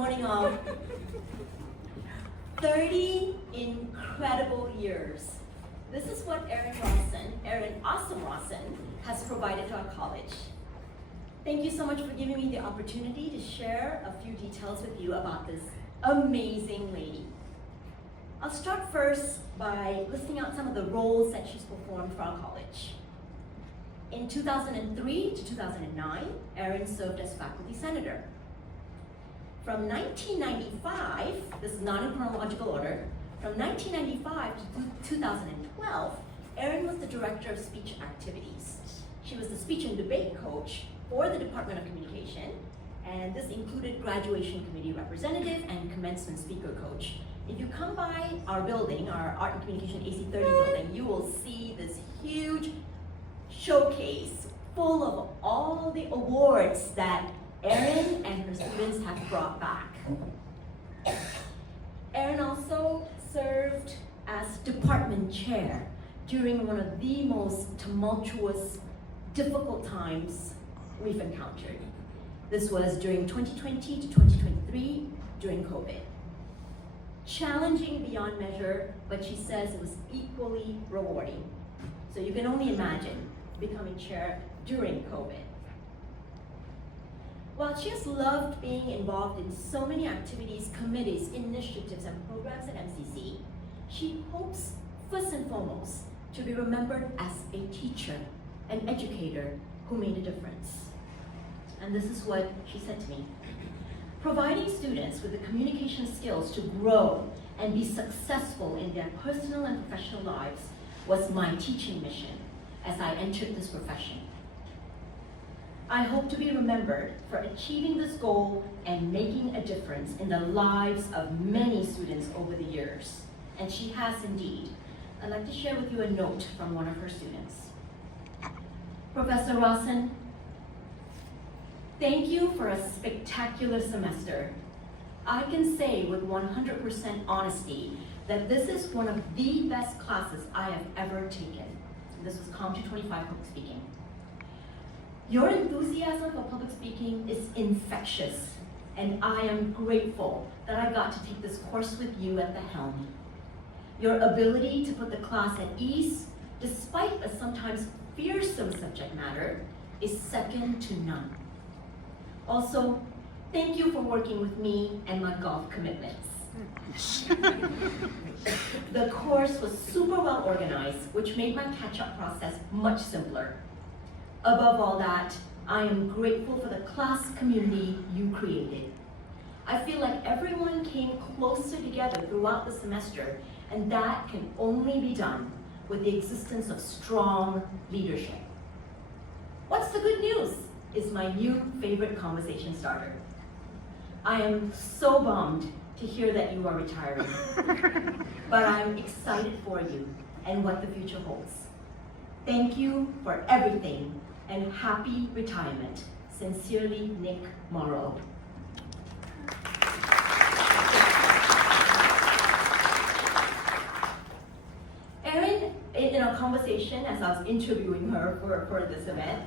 morning, all. 30 incredible years. This is what Erin Awesome Rawson, has provided to our college. Thank you so much for giving me the opportunity to share a few details with you about this amazing lady. I'll start first by listing out some of the roles that she's performed for our college. In 2003 to 2009, Erin served as faculty senator. From 1995, this is not in chronological order, from 1995 to 2012, Erin was the director of speech activities. She was the speech and debate coach for the Department of Communication, and this included graduation committee representative and commencement speaker coach. If you come by our building, our Art and Communication AC30 building, you will see this huge showcase full of all the awards that Erin and her students have brought back. Erin also served as department chair during one of the most tumultuous, difficult times we've encountered. This was during 2020 to 2023, during COVID. Challenging beyond measure, but she says it was equally rewarding. So you can only imagine becoming chair during COVID. While she has loved being involved in so many activities, committees, initiatives, and programs at MCC, she hopes, first and foremost, to be remembered as a teacher, an educator who made a difference. And this is what she said to me. Providing students with the communication skills to grow and be successful in their personal and professional lives was my teaching mission as I entered this profession. I hope to be remembered for achieving this goal and making a difference in the lives of many students over the years. And she has indeed. I'd like to share with you a note from one of her students. Professor Rawson, thank you for a spectacular semester. I can say with 100% honesty that this is one of the best classes I have ever taken. This was COM 225 Public Speaking. Your enthusiasm for public speaking is infectious, and I am grateful that I got to take this course with you at the helm. Your ability to put the class at ease, despite a sometimes fearsome subject matter, is second to none. Also, thank you for working with me and my golf commitments. The course was super well organized, which made my catch-up process much simpler. Above all that, I am grateful for the class community you created. I feel like everyone came closer together throughout the semester, and that can only be done with the existence of strong leadership. What's the good news? Is my new favorite conversation starter. I am so bummed to hear that you are retiring, but I'm excited for you and what the future holds. Thank you for everything and happy retirement. Sincerely, Nick Morrow. Erin, in our conversation as I was interviewing her for this event,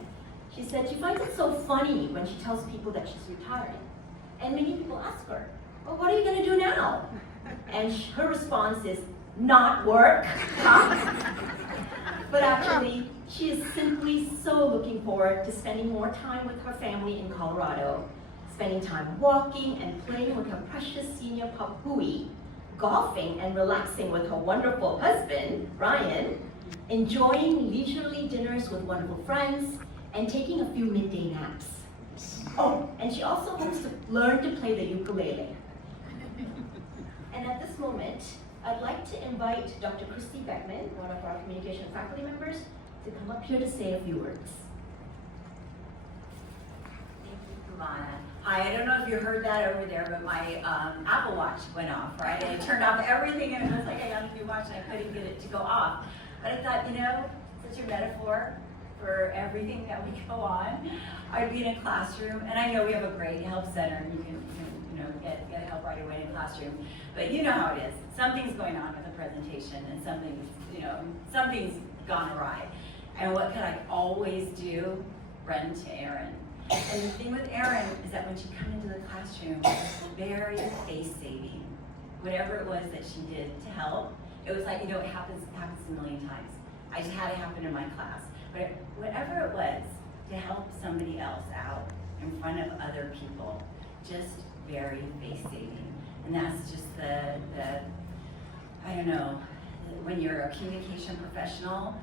she said she finds it so funny when she tells people that she's retiring. And many people ask her, well, what are you gonna do now? And her response is, not work. But actually, she is simply so looking forward to spending more time with her family in Colorado, spending time walking and playing with her precious senior pup, Hui, golfing and relaxing with her wonderful husband, Ryan, enjoying leisurely dinners with wonderful friends, and taking a few midday naps. Oh, and she also hopes to learn to play the ukulele. And at this moment, I'd like to invite Dr. Christy Beckman, one of our communication faculty members, to come up here to say a few words. Thank you, Kumana. Hi, I don't know if you heard that over there, but my Apple Watch went off, right? And I turned off everything, and it was like I got a new watch, and I couldn't get it to go off. But I thought, you know, such a metaphor for everything that we go on. I'd be in a classroom, and I know we have a great help center, and you can get help right away in a classroom. But you know how it is. Something's going on with a presentation, and something's gone awry. And what could I always do? Run to Erin. And the thing with Erin is that when she come into the classroom, it's very face-saving. Whatever it was that she did to help, it was like, it happens a million times. I just had it happen in my class. But whatever it was to help somebody else out in front of other people, just very face-saving. And that's just the I don't know, when you're a communication professional,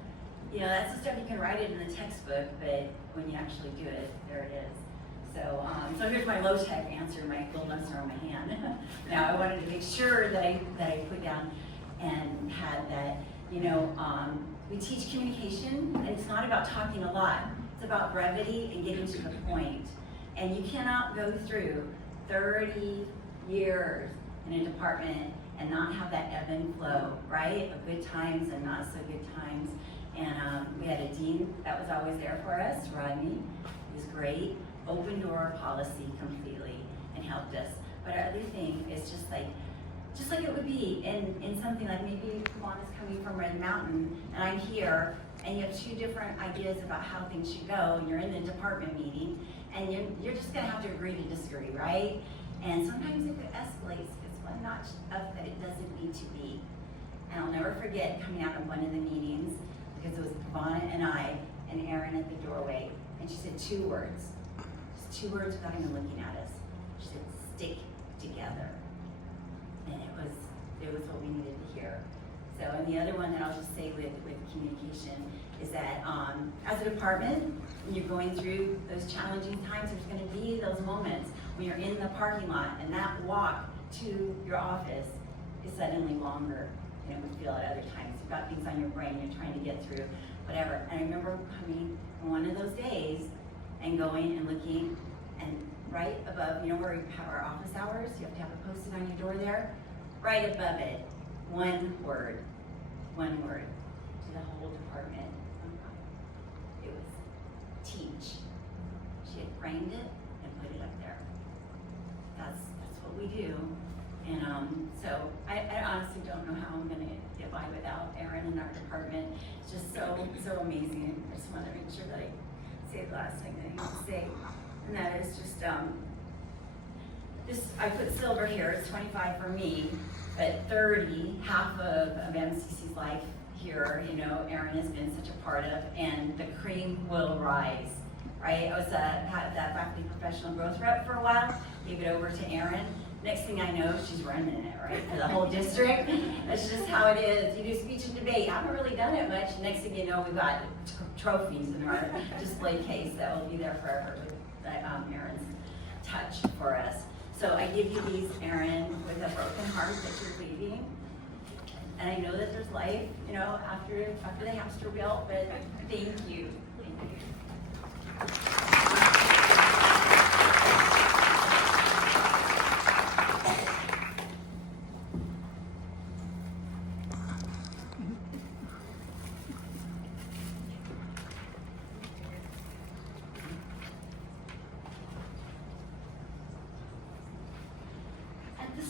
that's the stuff you can write it in the textbook, but when you actually do it, there it is. So, so here's my low-tech answer. My little notes are on my hand. Now I wanted to make sure that I put down and had that, we teach communication, and it's not about talking a lot. It's about brevity and getting to the point. And you cannot go through 30 years in a department and not have that ebb and flow, right? Of good times and not so good times. And we had a dean that was always there for us, Rodney. He was great. Open door policy completely and helped us. But our other thing is just like it would be in something like maybe Kamana's coming from Red Mountain and I'm here and you have two different ideas about how things should go and you're in the department meeting and you're just gonna have to agree to disagree, right? And sometimes it escalates. It's one notch up that it doesn't need to be. And I'll never forget coming out of one of the meetings because it was Ivana and I and Erin at the doorway and she said two words. Just 2 words without even looking at us. She said, stick together. And it was what we needed to hear. So, and the other one that I'll just say with communication is that as a department, when you're going through those challenging times, there's gonna be those moments when you're in the parking lot and that walk to your office is suddenly longer than it would feel at other times. You've got things on your brain, you're trying to get through, whatever. And I remember coming on one of those days and going and looking, and right above, where we have our office hours, you have to have it posted on your door there, right above it, one word to the whole department. It was teach. She had framed it and put it up there. That's what we do. And so I honestly don't know how I'm gonna get by without Erin in our department. It's just so amazing. I just want to make sure that I say the last thing that I need to say, and that is just I put silver here. It's 25 for me, but 30, half of MCC's life here. Erin has been such a part of, and the cream will rise. Right? I was had that faculty professional growth rep for a while. Gave it over to Erin. Next thing I know, she's running it, right, for the whole district. That's just how it is. You do speech and debate. I haven't really done it much. Next thing you know, we've got trophies in our display case that will be there forever with Erin's touch for us. So I give you these, Erin, with a broken heart that you're leaving. And I know that there's life, after the hamster wheel, but thank you. Thank you.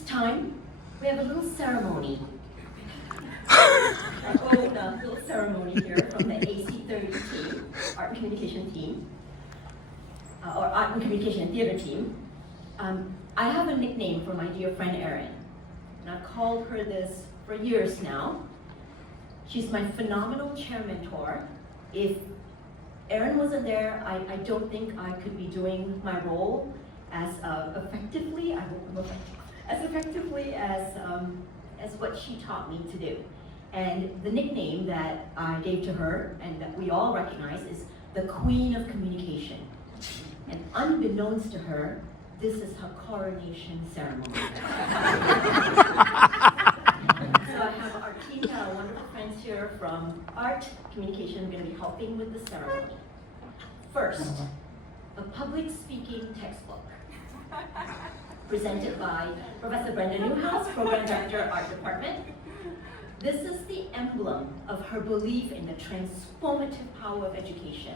Time, we have a little ceremony. Little ceremony here from the AC30 team, Art and Communication team, or Art and Communication and Theater team. I have a nickname for my dear friend Erin, and I've called her this for years now. She's my phenomenal chair mentor. If Erin wasn't there, I don't think I could be doing my role as effectively. I hope I'm effective. As effectively as what she taught me to do. And the nickname that I gave to her and that we all recognize is the Queen of Communication. And unbeknownst to her, this is her coronation ceremony. So I have our team, our wonderful friends here from Art Communication going to be helping with the ceremony. First, a public speaking textbook. Presented by Professor Brenda Newhouse, Program Director, Art Department. This is the emblem of her belief in the transformative power of education.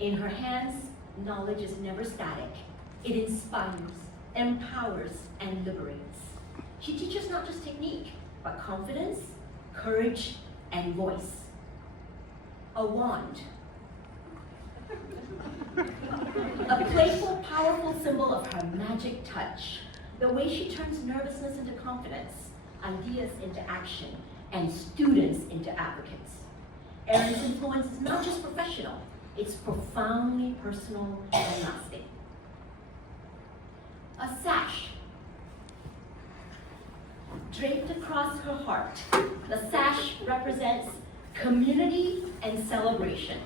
In her hands, knowledge is never static. It inspires, empowers, and liberates. She teaches not just technique, but confidence, courage, and voice. A wand. A playful, powerful symbol of her magic touch, the way she turns nervousness into confidence, ideas into action, and students into advocates. Erin's influence is not just professional, it's profoundly personal and lasting. A sash draped across her heart. The sash represents community and celebration.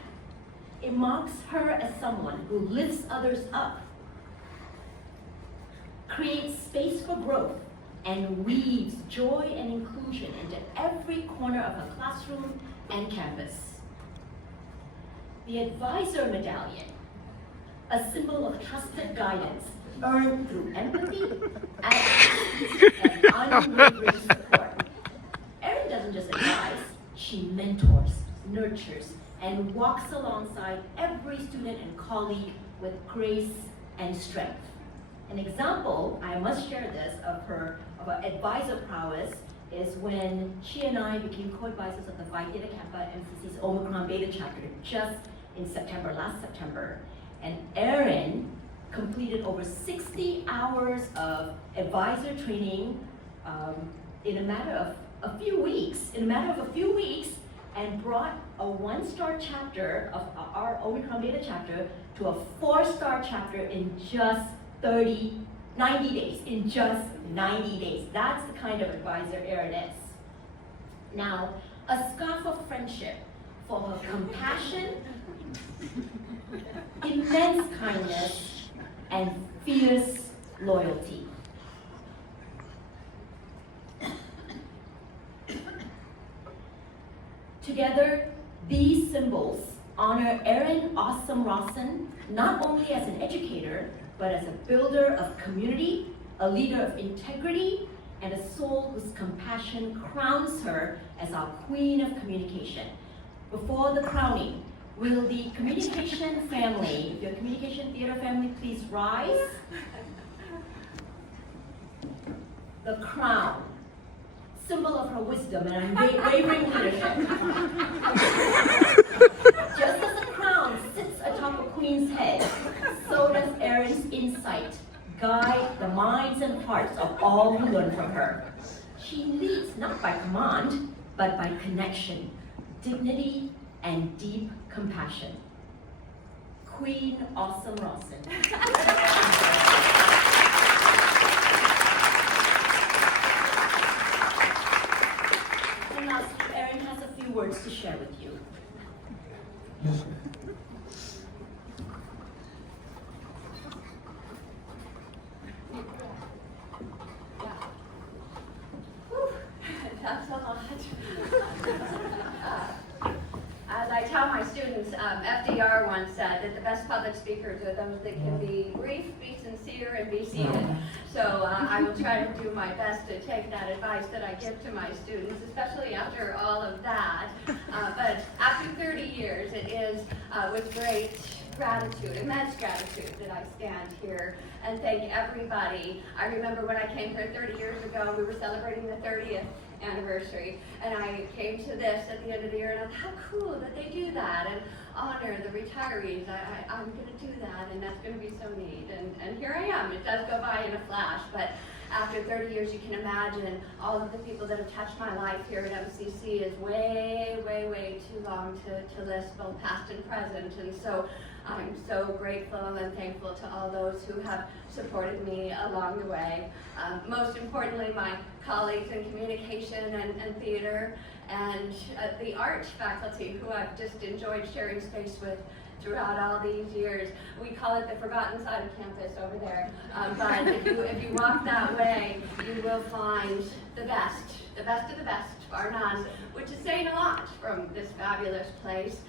It marks her as someone who lifts others up, creates space for growth, and weaves joy and inclusion into every corner of her classroom and campus. The Advisor Medallion, a symbol of trusted guidance earned through empathy, advocacy, and unwavering support. Erin doesn't just advise, she mentors, nurtures, and walks alongside every student and colleague with grace and strength. An example, I must share this, of her advisor prowess is when she and I became co-advisors of the Phi Theta Kappa MCC's Omicron Beta chapter just in September, last September. And Erin completed over 60 hours of advisor training in a matter of a few weeks, and brought a 1-star chapter of our Omicron Beta chapter to a 4-star chapter in just 90 days, in just 90 days. That's the kind of advisor Erin is. Now, a scarf of friendship for her compassion, immense kindness, and fierce loyalty. Together, these symbols honor Erin Awesome Rawson not only as an educator, but as a builder of community, a leader of integrity, and a soul whose compassion crowns her as our queen of communication. Before the crowning, will the communication family, the communication theater family, please rise? The crown, symbol of her wisdom and unwavering leadership. Just as the crown sits atop a queen's head, so does Erin's insight guide the minds and hearts of all who learn from her. She leads not by command, but by connection, dignity, and deep compassion. Queen Awesome Rawson. And now, Erin has a few words to share with you. That's a lot. As I tell my students, FDR once said that the best public speakers are those that can be brief, be sincere, and be seated. So I will try to do my best to take that advice that I give to my students, especially after all of that. But after 30 years, it is with great gratitude, immense gratitude, that I stand here and thank everybody. I remember when I came here 30 years ago, we were celebrating the 30th anniversary, and I came to this at the end of the year, and I thought, how cool that they do that and honor the retirees. I'm going to do that, and that's going to be so neat. And here I am. It does go by in a flash, but after 30 years, you can imagine all of the people that have touched my life here at MCC is way, way, way too long to list, both past and present. And so I'm so grateful and thankful to all those who have supported me along the way. Most importantly, my colleagues in communication and theater, and the art faculty, who I've just enjoyed sharing space with throughout all these years. We call it the forgotten side of campus over there. But if you walk that way, you will find the best of the best, bar none, which is saying a lot from this fabulous place.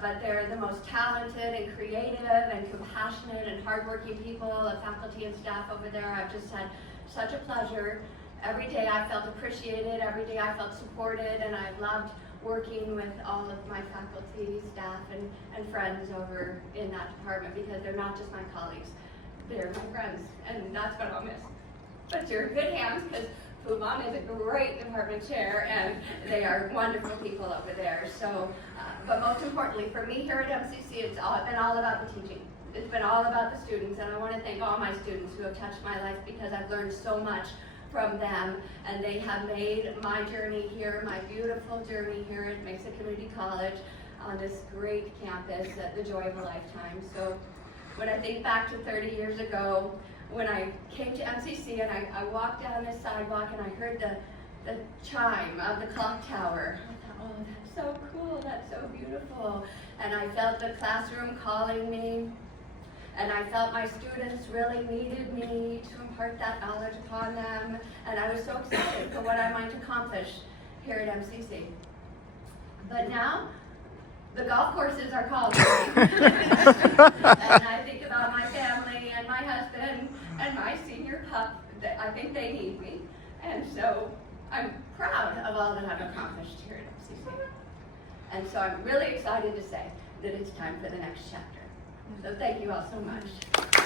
But they're the most talented and creative and compassionate and hardworking people, faculty and staff over there. I've just had such a pleasure. Every day I felt appreciated, every day I felt supported, and I've loved working with all of my faculty, staff, and friends over in that department, because they're not just my colleagues, they're my friends, and that's what I'll miss. But you're in good hands, because Puman is a great department chair, and they are wonderful people over there. So, but most importantly for me here at MCC, it's been all about the teaching. it's been all about the students, and I want to thank all my students who have touched my life because I've learned so much from them, and they have made my journey here, my beautiful journey here at Mesa Community College on this great campus, the joy of a lifetime. So when I think back to 30 years ago, when I came to MCC and I walked down this sidewalk and I heard the chime of the clock tower, I thought, oh, that's so cool, that's so beautiful. And I felt the classroom calling me, and I felt my students really needed me to impart that knowledge upon them, and I was so excited for what I might accomplish here at MCC. But now, the golf courses are calling me. And I think about my family and my husband and my senior pup, that I think they need me. And so I'm proud of all that I've accomplished here at MCC. And so I'm really excited to say that it's time for the next chapter. So thank you all so much.